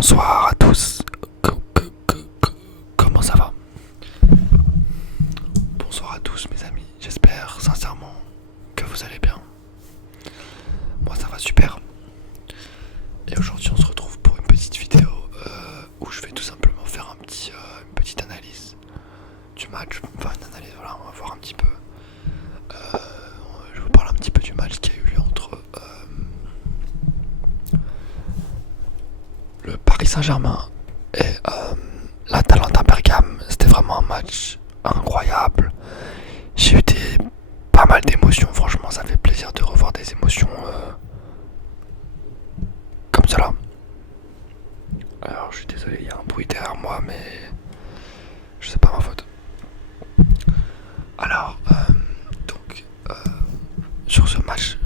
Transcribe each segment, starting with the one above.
Bonsoir à tous. Comment ça va? Bonsoir à tous mes amis. J'espère sincèrement que vous allez bien. Moi ça va super. Et aujourd'hui on se retrouve pour une petite vidéo où je vais tout simplement faire une petite analyse du match. Enfin une analyse, voilà, on va voir un petit peu. Je vous parle un petit peu du match qui a eu lieu entre le Paris Saint-Germain et l'Atalanta Bergame. C'était vraiment un match incroyable. J'ai eu pas mal d'émotions, franchement ça fait plaisir de revoir des émotions comme cela. Alors je suis désolé, il y a un bruit derrière moi mais je sais pas ma faute. Alors sur ce match,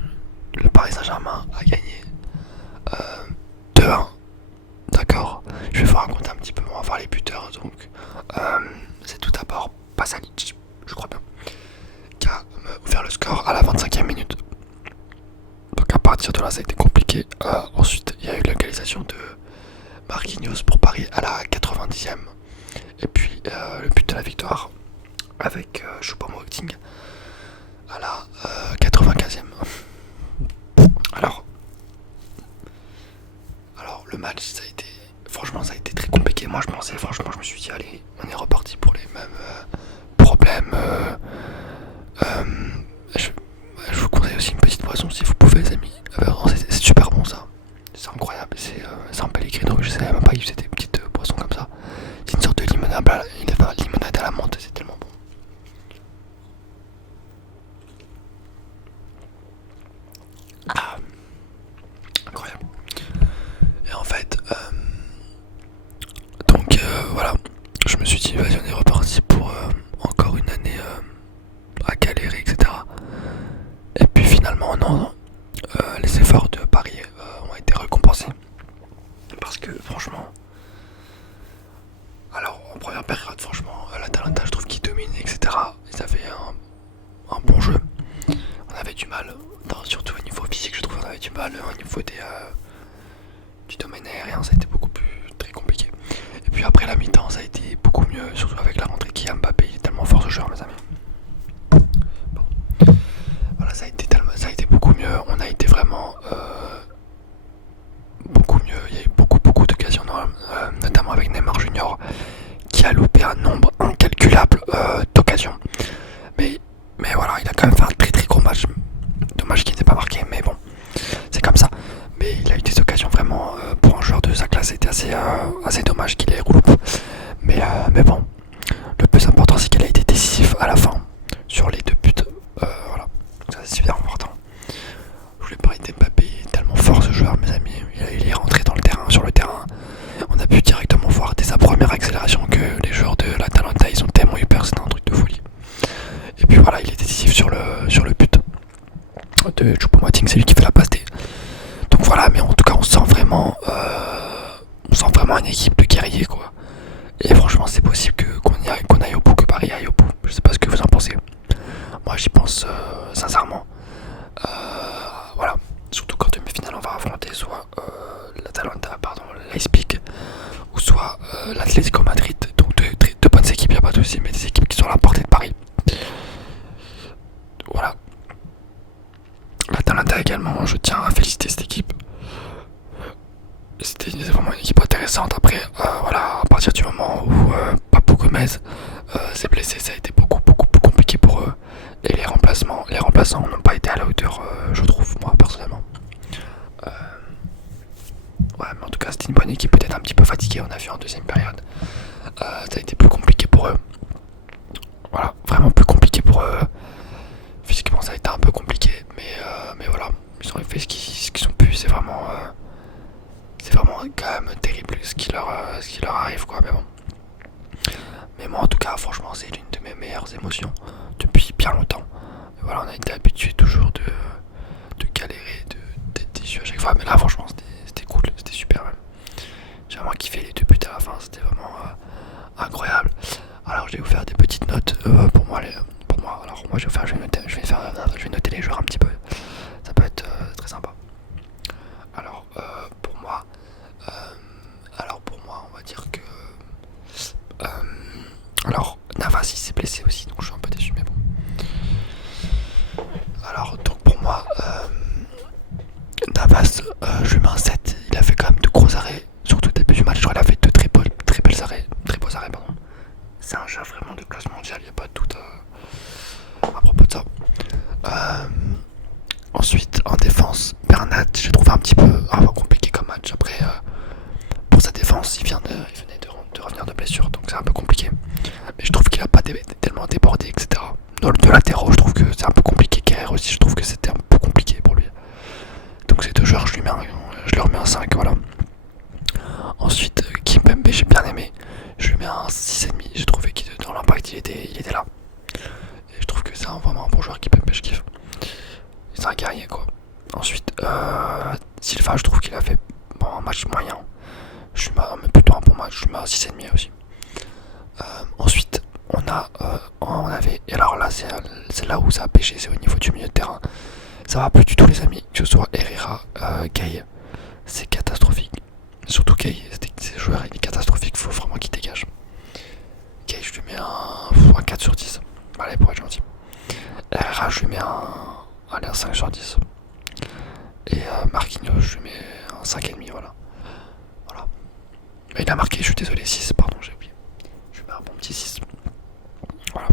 le Paris Saint-Germain a gagné 2-1. D'accord, je vais vous raconter un petit peu, on va voir les buteurs. Donc c'est tout d'abord Pasalic, je crois bien, qui a ouvert le score à la 25e minute. Donc à partir de là ça a été compliqué. Ensuite il y a eu l'égalisation de Marquinhos pour Paris à la 90e. Et puis le but de la victoire avec Choupo-Moting à la 95e. Alors le match ça a été, franchement ça a été très compliqué. Moi je me suis dit allez on est reparti pour les mêmes problèmes. Je vous conseille aussi une petite boisson si vous pouvez les amis. C'est super bon ça. C'est incroyable. C'est un Pellegrino. Je savais même pas qu'il faisait des petites boissons comme ça. C'est une sorte de limonade à la menthe. C'est tellement bon. Ah, incroyable. Et en fait, voilà. Je me suis dit vas-y on est reparti pour encore une année à galérer etc. Et puis finalement non. Les efforts de Paris ont été récompensés parce que franchement, alors en première période franchement l'Atalanta je trouve qu'ils dominent etc. Ils avaient un bon jeu. On avait du mal, surtout au niveau physique je trouve qu'on avait du mal au niveau du domaine aérien, ça a été beaucoup plus très compliqué. Et puis après la mi-temps ça a été beaucoup mieux, surtout avec la rentrée qui a Mbappé, il est tellement fort ce joueur mes amis. Bon. Voilà, ça a été beaucoup mieux, on a été vraiment beaucoup mieux, il y a eu beaucoup d'occasions, notamment avec Neymar Junior qui a loupé un nombre incalculable d'occasions. Mais voilà, il a quand même fait un très gros match. Dommage qu'il n'était pas marqué, mais bon, c'est comme ça. Mais il a eu des occasions vraiment, pour un joueur de sa classe, c'était assez dommage qu'il ait reloupe. Mais bon, le plus important c'est qu'il a été décisif à la fin sur les deux buts. Voilà, donc ça c'est super important. Je voulais parler d'Mbappé, il est tellement fort ce joueur mes amis. Il est rentré sur le terrain. On a pu directement voir dès sa première accélération que les joueurs de l'Atalanta ils ont tellement eu peur, c'était un truc de folie. Et puis voilà, il est décisif sur le but de Choupo-Moting, c'est lui qui fait la passe D. Donc voilà, mais en tout cas on sent vraiment une équipe de guerriers quoi. Et franchement c'est possible qu'on aille au bout, que Paris aille au bout. Je sais pas ce que vous en pensez. Moi j'y pense sincèrement. Voilà, surtout qu'en demi-finale on va affronter soit l'Atalanta, pardon, l'Leipzig, ou soit l'Atlético Madrid. Donc deux bonnes équipes, y a pas de soucis, mais des équipes qui sont à la portée de Paris. Voilà. L'Atalanta également, je tiens à féliciter cette équipe. C'était vraiment une équipe intéressante. Après, voilà, à partir du moment où Papu Gomez s'est blessé, ça a été beaucoup plus compliqué pour eux. Et les remplaçants n'ont pas été à la hauteur, je trouve, moi personnellement. Ouais, mais en tout cas, c'était une bonne équipe, peut-être un petit peu fatiguée, on a vu en deuxième période. Ça a été plus compliqué pour eux. Voilà, vraiment plus compliqué pour eux. Physiquement, ça a été un peu compliqué, mais voilà, ils ont fait ce qu'ils ont pu. C'est vraiment quand même terrible ce qui leur arrive, quoi. Mais bon. Mais moi, en tout cas, franchement, c'est l'une de mes meilleures émotions depuis bien longtemps. Et voilà, on a été habitué toujours de galérer, d'être déçu à chaque fois. Mais là, franchement, c'était cool, c'était super même. J'ai vraiment kiffé les deux buts à la fin, c'était vraiment incroyable. Alors, je vais vous faire des petites notes pour moi. Alors, moi, je vais noter les joueurs un petit peu. Ça peut être très sympa. Alors, pour moi, compliqué comme match. Après, pour sa défense, il venait de revenir de blessure, donc c'est un peu compliqué. Mais je trouve qu'il a pas tellement débordé, etc. Dans le deux latéraux, je trouve que c'est un peu compliqué. Kerrer aussi, je trouve que c'était un peu compliqué pour lui. Donc ces deux joueurs, je leur mets un 5, voilà. Ensuite, Kimpembe, j'ai bien aimé. Je lui mets un 6,5. J'ai trouvé que dans l'impact, il était là. Et je trouve que c'est vraiment un bon joueur, Kimpembe, je kiffe. C'est un guerrier, quoi. Ensuite, Silva, je trouve qu'il a fait un match moyen. Je lui mets plutôt un bon match. Je lui mets un 6,5 aussi. Ensuite, on avait, et alors là, c'est là où ça a pêché, c'est au niveau du milieu de terrain. Ça va plus du tout, les amis. Que ce soit Herrera, Gay, c'est catastrophique. Surtout Gay, ce joueur il est catastrophique, faut vraiment qu'il dégage. Gay, je lui mets un 4 sur 10. Allez, pour être gentil. Herrera, je lui mets un 5 sur 10. Et Marquinhos, je lui mets un 5,5, voilà. Mais il a marqué, je suis désolé, 6, pardon, j'ai oublié. Je lui mets un bon petit 6. Voilà.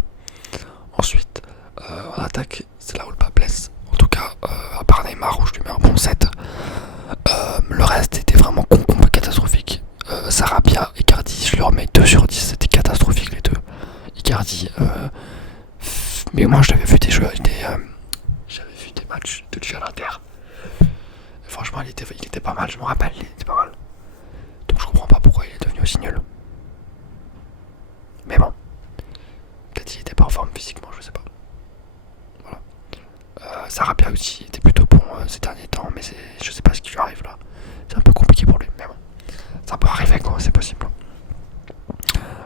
Ensuite, en attaque, c'est là où le bas blesse. En tout cas, à part Neymar, où je lui mets un bon 7. Le reste était vraiment catastrophique. Sarabia, Icardi, je leur mets 2 sur 10. C'était catastrophique les deux. Icardi, mais moi j'avais vu des jeux, j'avais vu des matchs de Ligue à l'Inter. Franchement, il était pas mal, je me rappelle, il était pas mal. Donc je comprends pas pourquoi il est devenu aussi nul. Mais bon, peut-être qu'il était pas en forme physiquement, je sais pas. Voilà. Sarabia aussi était plutôt bon ces derniers temps, mais je sais pas ce qui lui arrive là. C'est un peu compliqué pour lui, mais bon. Ça peut arriver quoi, c'est possible.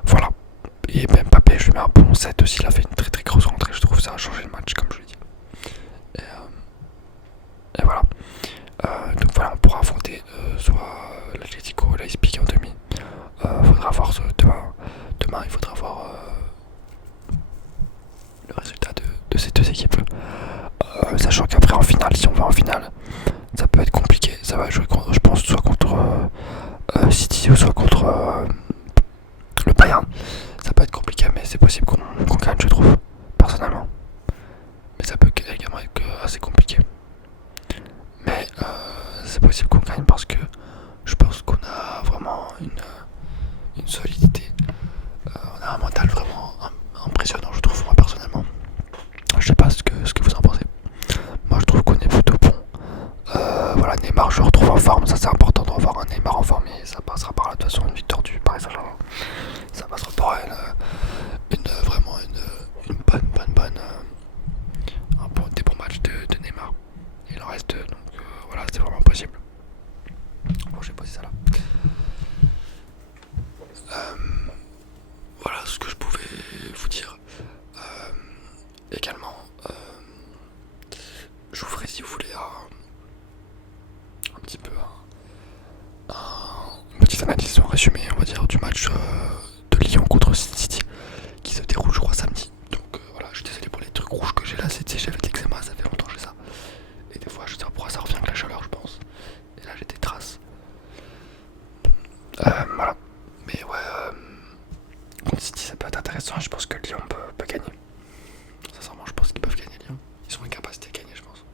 Voilà. Et même Mbappé, je lui mets un bon 7 aussi, il a fait une très très grosse rentrée, je trouve, ça a changé le match comme je l'ai dit. Et voilà. Donc voilà, on pourra affronter soit l'Atlético ou l'Aspik en demi. Faudra voir demain, il faudra voir le résultat de ces deux équipes. Sachant qu'après en finale, si on va en finale, ça peut être compliqué. Ça va jouer je pense soit contre City ou soit contre le Bayern. Ça peut être compliqué, mais c'est possible qu'on gagne, je trouve, personnellement. Mais ça peut également être assez compliqué. Mais c'est possible qu'on gagne parce que je pense qu'on a vraiment une solidité. On a un mental vraiment impressionnant, je trouve, moi personnellement. Je sais pas ce que vous en pensez. Moi je trouve qu'on est plutôt bon. Voilà, Neymar, je le retrouve en forme. Ça c'est important de revoir un Neymar en forme et ça passera par là de toute façon, une victoire du Paris Saint-Germain. Ça passera par vraiment une bonne des bons matchs de Neymar. Il en reste donc voilà, c'est vraiment possible. Bon, j'ai posé ça là. Voilà ce que je pouvais vous dire. Également, je vous ferai si vous voulez un petit peu une petite analyse en résumé, on va dire, du match de Lyon contre City qui se déroule, je crois, samedi. Donc voilà, je suis désolé pour les trucs rouges que j'ai là. J'avais de l'eczéma, ça fait longtemps que j'ai ça. Et des fois, je sais pas pourquoi ça revient avec la chaleur, je pense. Et là, j'ai des traces. Voilà. Mais ouais, contre City, ça peut être intéressant. Je pense que Lyon peut gagner. Sincèrement, je pense qu'ils peuvent gagner Lyon. Ils ont une capacité de gagner, je pense.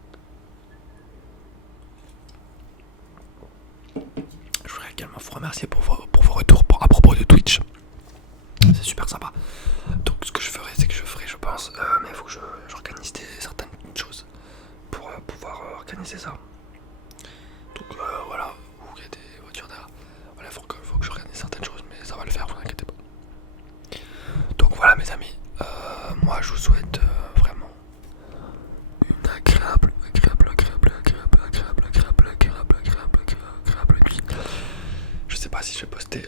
Je voudrais également vous remercier pour vos retours à propos de Twitch. C'est super sympa. Donc ce que je ferai, c'est que je pense, mais il faut que j'organise certaines choses pour pouvoir organiser ça. Donc voilà, où il y a des voitures derrière. Voilà, il faut que j'organise certaines choses, mais ça va le faire, vous inquiétez pas. Donc voilà mes amis, moi je vous souhaite vraiment une agréable nuit. Je sais pas si je vais poster